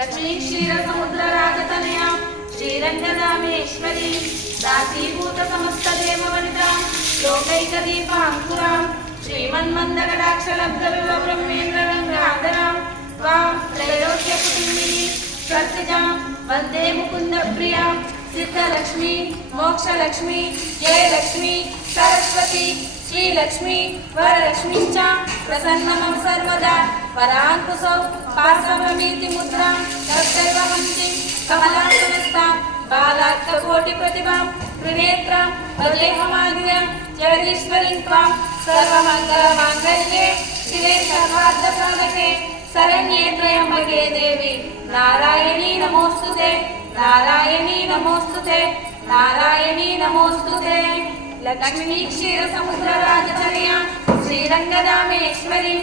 लक्ष्मी क्षीरसमुद्रराजतनया श्रीरङ्गदामेश्वरी दासीभूत समस्तदेववनिता लोकैकदीपाङ्कुरां श्रीमन्मन्दकटाक्षलब्धविव ब्रह्मेन्द्ररङ्गाधरां त्वां त्रैलोक्यकुटुम्बिनी सर्वजां वन्दे मुकुन्दप्रियां सिद्धलक्ष्मी मोक्षलक्ष्मी जयलक्ष्मी सरस्वती श्रीलक्ष्मी वरलक्ष्मी च प्रसन्नमं सर्वदा वराङ्कुशौ पार्श्वभमीति मुद्रां तत्सर्वहन्तीं कमलासनस्तां बालार्ककोटिप्रतिभां त्रिनेत्रां वदेहमाद्यां जगदीश्वरीं त्वां सर्वमङ्गलमाङ्गल्ये शिवे सर्वार्थसाधके शरण्ये त्र्यम्बके देवी नारायणी नमोस्तुते नारायणी नमोस्तुते नारायणी नमोस्तुते। लक्ष्मी क्षीरसमुद्रराजतनया श्रीरङ्गदामेश्वरी